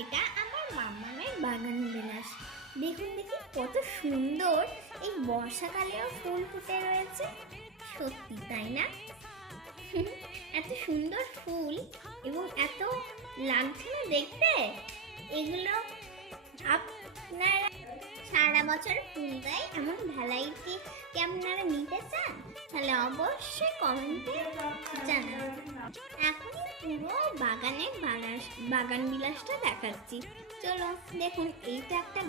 এটা আমার মামামের বাগান বিলাস। দেখুন দেখি কত সুন্দর এই বর্ষাকালেও ফুল ফুটে রয়েছে। সত্যি তাই না? এত সুন্দর ফুল এবং এত লাগছে না দেখতে। এগুলো আপনারা সারা বছর ফুল দেয় এমন ভ্যারাইটি কি আপনারা নিতে চান? তাহলে অবশ্যই কমেন্টে জানান। এখন পুরো বাগানের বাগান বিলাসটা দেখাচ্ছি। চলো দেখুন, এইটা একটা